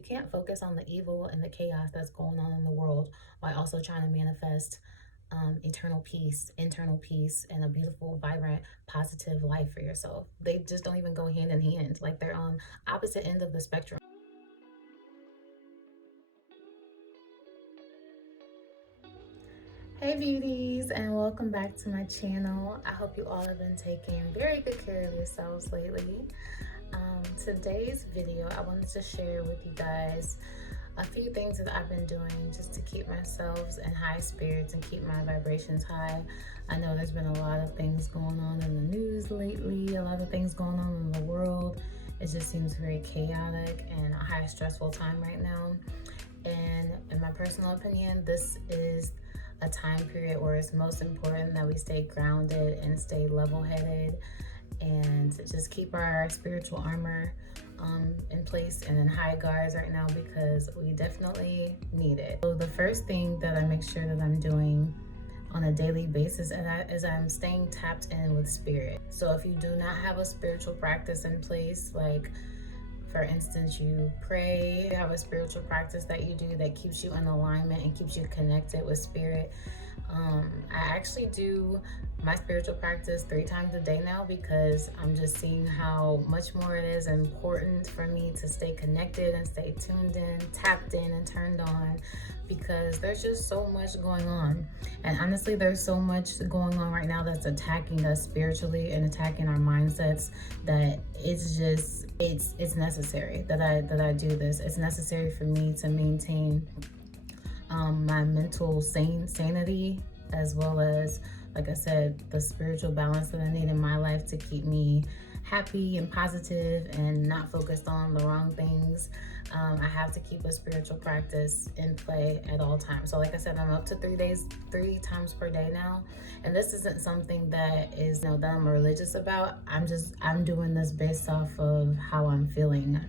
You can't focus on the evil and the chaos that's going on in the world while also trying to manifest eternal peace, internal peace, and a beautiful, vibrant, positive life for yourself. They just don't even go hand in hand. Like they're on opposite end of the spectrum. Hey beauties, and welcome back to my channel. I hope you all have been taking very good care of yourselves lately. Today's video, I wanted to share with you guys a few things that I've been doing just to keep myself in high spirits and keep my vibrations high. I know there's been a lot of things going on in the news lately, a lot of things going on in the world. It just seems very chaotic and a high stressful time right now. And in my personal opinion, this is a time period where it's most important that we stay grounded and stay level-headed and just keep our spiritual armor in place and in high guards right now, because we definitely need it. So the first thing that I make sure that I'm doing on a daily basis is I'm staying tapped in with spirit. So if you do not have a spiritual practice in place, like for instance, you pray, you have a spiritual practice that you do that keeps you in alignment and keeps you connected with spirit. I actually do my spiritual practice 3 times a day now, because I'm just seeing how much more it is important for me to stay connected and stay tuned in, tapped in, and turned on, because there's just so much going on. And honestly, there's so much going on right now that's attacking us spiritually and attacking our mindsets, that it's just, it's necessary that I do this. It's necessary for me to maintain my mental sanity, as well as, like I said, the spiritual balance that I need in my life to keep me happy and positive and not focused on the wrong things. I have to keep a spiritual practice in play at all times. So like I said, I'm up to 3 times per day now. And this isn't something that is, that I'm religious about. I'm doing this based off of how I'm feeling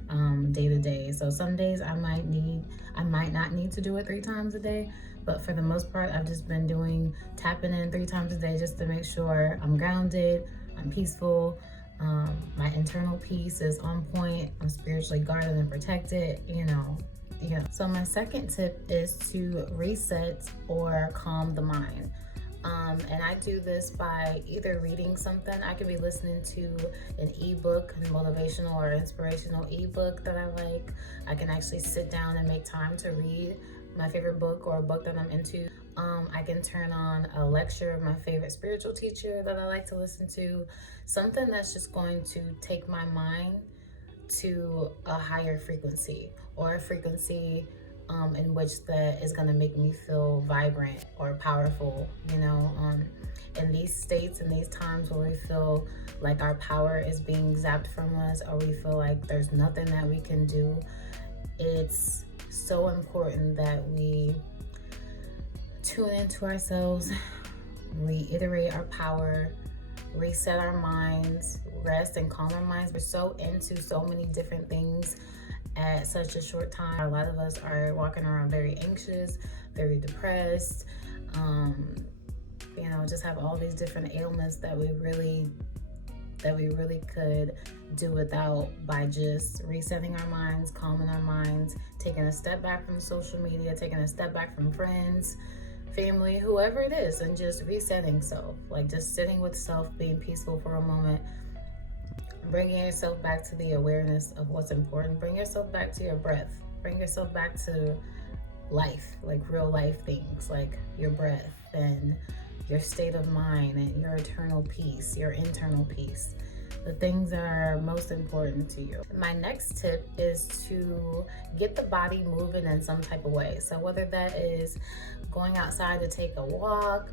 day to day. So some days I might not need to do it 3 times a day. But for the most part, I've just been tapping in 3 times a day just to make sure I'm grounded, I'm peaceful, my internal peace is on point, I'm spiritually guarded and protected, So my second tip is to reset or calm the mind. And I do this by either reading something. I could be listening to an ebook, a motivational or inspirational ebook that I like. I can actually sit down and make time to read my favorite book or a book that I'm into. I can turn on a lecture of my favorite spiritual teacher that I like to listen to. Something that's just going to take my mind to a higher frequency, or a frequency in which that is going to make me feel vibrant or powerful. In these states, in these times where we feel like our power is being zapped from us, or we feel like there's nothing that we can do, it's so important that we tune into ourselves, reiterate our power, reset our minds, rest and calm our minds. We're so into so many different things at such a short time. A lot of us are walking around very anxious, very depressed, just have all these different ailments that we really could do without, by just resetting our minds, calming our minds, taking a step back from social media, taking a step back from friends, family, whoever it is, and just resetting self, like just sitting with self, being peaceful for a moment, bringing yourself back to the awareness of what's important. Bring yourself back to your breath, bring yourself back to life, like real life things, like your breath and your state of mind and your eternal peace, your internal peace, the things that are most important to you. My next tip is to get the body moving in some type of way. So whether that is going outside to take a walk,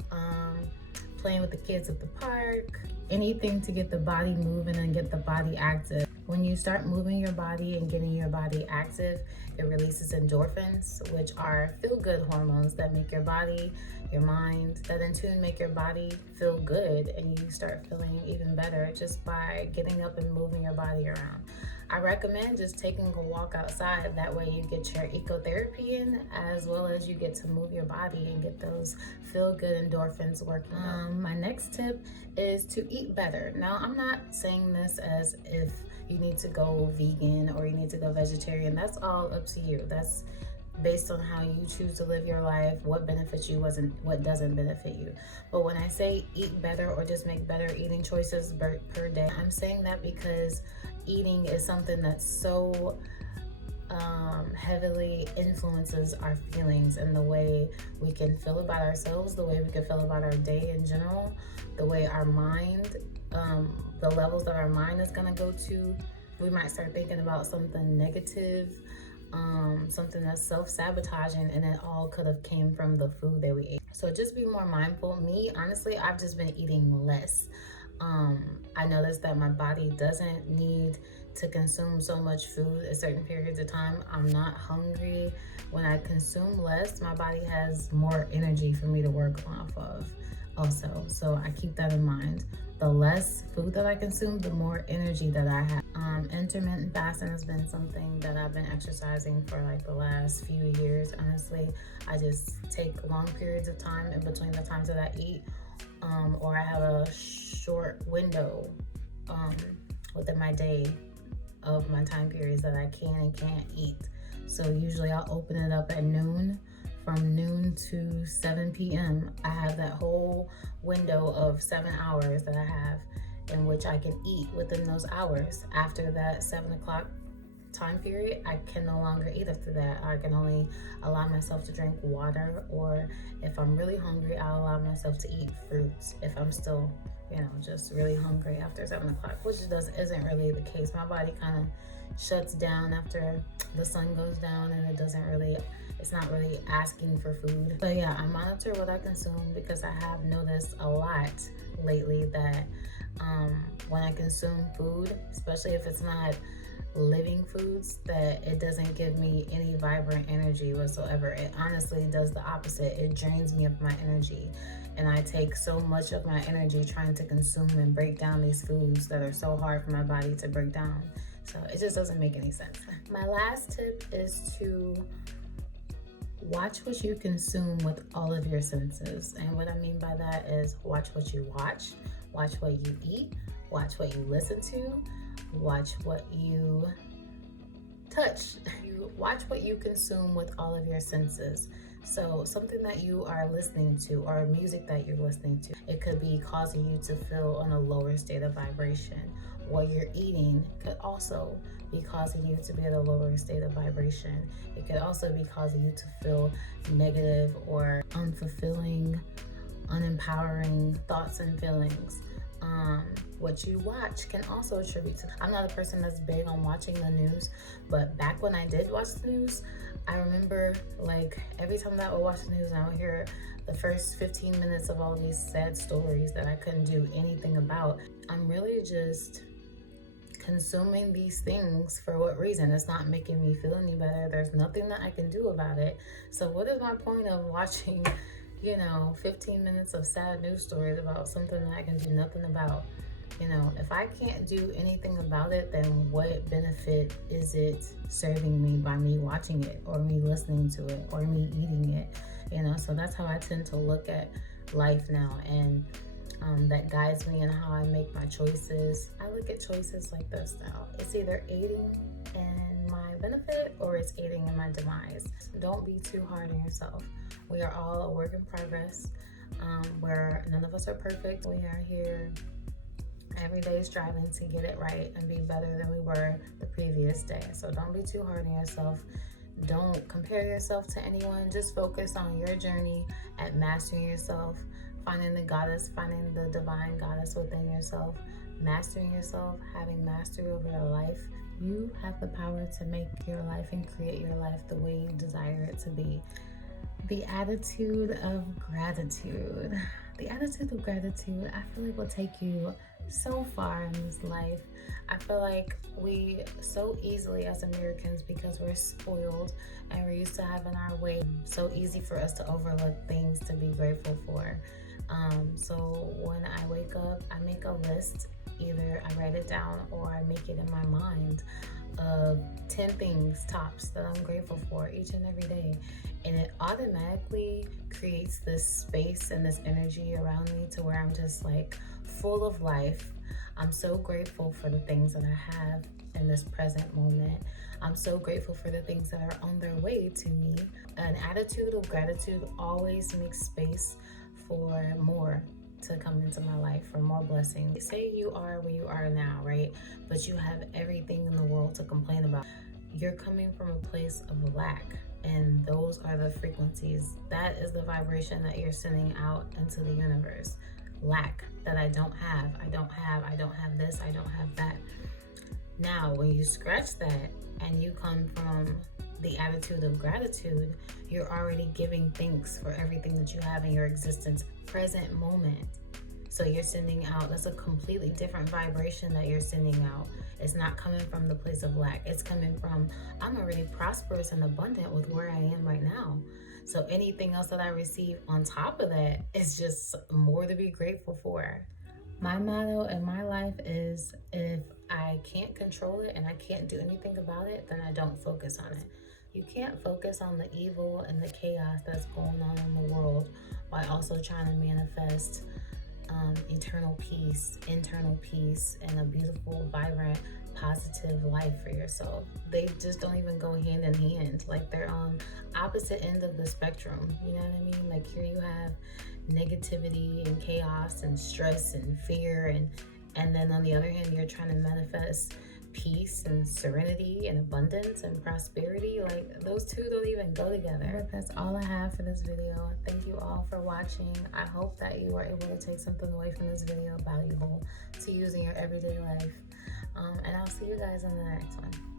playing with the kids at the park, anything to get the body moving and get the body active. When you start moving your body and getting your body active, it releases endorphins, which are feel-good hormones that make your body, your mind, that in turn make your body feel good, and you start feeling even better just by getting up and moving your body around. I recommend just taking a walk outside. That way you get your ecotherapy in, as well as you get to move your body and get those feel-good endorphins working. My next tip is to eat better. Now, I'm not saying this as if you need to go vegan or you need to go vegetarian. That's all up to you. That's based on how you choose to live your life, what benefits you, what doesn't benefit you. But when I say eat better or just make better eating choices per day, I'm saying that because eating is something that's so heavily influences our feelings and the way we can feel about ourselves, the way we can feel about our day in general, the way our mind, the levels that our mind is going to go to. We might start thinking about something negative, something that's self-sabotaging, and it all could have came from the food that we ate. So just be more mindful. Me, honestly, I've just been eating less. I noticed that my body doesn't need to consume so much food at certain periods of time. I'm not hungry. When I consume less, my body has more energy for me to work off of also. So I keep that in mind. The less food that I consume, the more energy that I have. Intermittent fasting has been something that I've been exercising for like the last few years. Honestly, I just take long periods of time in between the times that I eat, or I have a short window within my day of my time periods that I can and can't eat. So usually I'll open it up at noon. From noon to 7 p.m. I have that whole window of 7 hours that I have in which I can eat within those hours. After that 7 o'clock time period, I can no longer eat after that. I can only allow myself to drink water, or if I'm really hungry, I'll allow myself to eat fruits if I'm still, just really hungry after 7 o'clock, which isn't really the case. My body kind of shuts down after the sun goes down, and it's not really asking for food. So yeah, I monitor what I consume because I have noticed a lot lately that when I consume food, especially if it's not living foods, that it doesn't give me any vibrant energy whatsoever. It honestly does the opposite. It drains me of my energy, and I take so much of my energy trying to consume and break down these foods that are so hard for my body to break down. So it just doesn't make any sense. My last tip is to watch what you consume with all of your senses. And what I mean by that is watch what you watch what you eat, watch what you listen to, watch what you touch. You watch what you consume with all of your senses. So something that you are listening to, or music that you're listening to, it could be causing you to feel on a lower state of vibration. What you're eating could also be causing you to be at a lower state of vibration. It could also be causing you to feel negative or unfulfilling, unempowering thoughts and feelings. What you watch can also attribute to. I'm not a person that's big on watching the news, but back when I did watch the news, I remember like every time that I would watch the news, I would hear the first 15 minutes of all these sad stories that I couldn't do anything about. I'm really just consuming these things for what reason? It's not making me feel any better. There's nothing that I can do about it. So what is my point of watching 15 minutes of sad news stories about something that I can do nothing about? If I can't do anything about it, then what benefit is it serving me by me watching it, or me listening to it, or me eating it? So that's how I tend to look at life now, and that guides me in how I make my choices. I look at choices like this now. It's either aiding in my benefit or it's aiding in my demise. Don't be too hard on yourself. We are all a work in progress, where none of us are perfect. We are here every day striving to get it right and be better than we were the previous day. So don't be too hard on yourself. Don't compare yourself to anyone. Just focus on your journey at mastering yourself, finding the goddess, finding the divine goddess within yourself, mastering yourself, having mastery over your life. You have the power to make your life and create your life the way you desire it to be. The attitude of gratitude. The attitude of gratitude, I feel like, will take you so far in this life. I feel like we so easily, as Americans, because we're spoiled and we're used to having our way, so easy for us to overlook things to be grateful for. So when I wake up, I make a list. Either I write it down or I make it in my mind of 10 things tops that I'm grateful for each and every day. And it automatically creates this space and this energy around me to where I'm just like full of life. I'm so grateful for the things that I have. in this present moment. I'm so grateful for the things that are on their way to me. An attitude of gratitude always makes space for more to come into my life, for more blessings. Say you are where you are now, right? But you have everything in the world to complain about. You're coming from a place of lack, and those are the frequencies. That is the vibration that you're sending out into the universe. Lack, that I don't have this, I don't have that. Now, when you scratch that and you come from the attitude of gratitude, you're already giving thanks for everything that you have in your existence, present moment. So you're sending out, that's a completely different vibration that you're sending out. It's not coming from the place of lack. It's coming from, I'm already prosperous and abundant with where I am right now. So anything else that I receive on top of that is just more to be grateful for. My motto in my life is, if I can't control it and I can't do anything about it, then I don't focus on it. You can't focus on the evil and the chaos that's going on in the world while also trying to manifest eternal peace, internal peace, and a beautiful, vibrant, positive life for yourself. They just don't even go hand in hand. Like, they're on opposite end of the spectrum. You know what I mean? Like, here you have negativity and chaos and stress and fear, and then on the other hand, you're trying to manifest peace and serenity and abundance and prosperity. Like, those two don't even go together. But that's all I have for this video. Thank you all for watching. I hope that you were able to take something away from this video valuable to use in your everyday life. And I'll see you guys in the next one.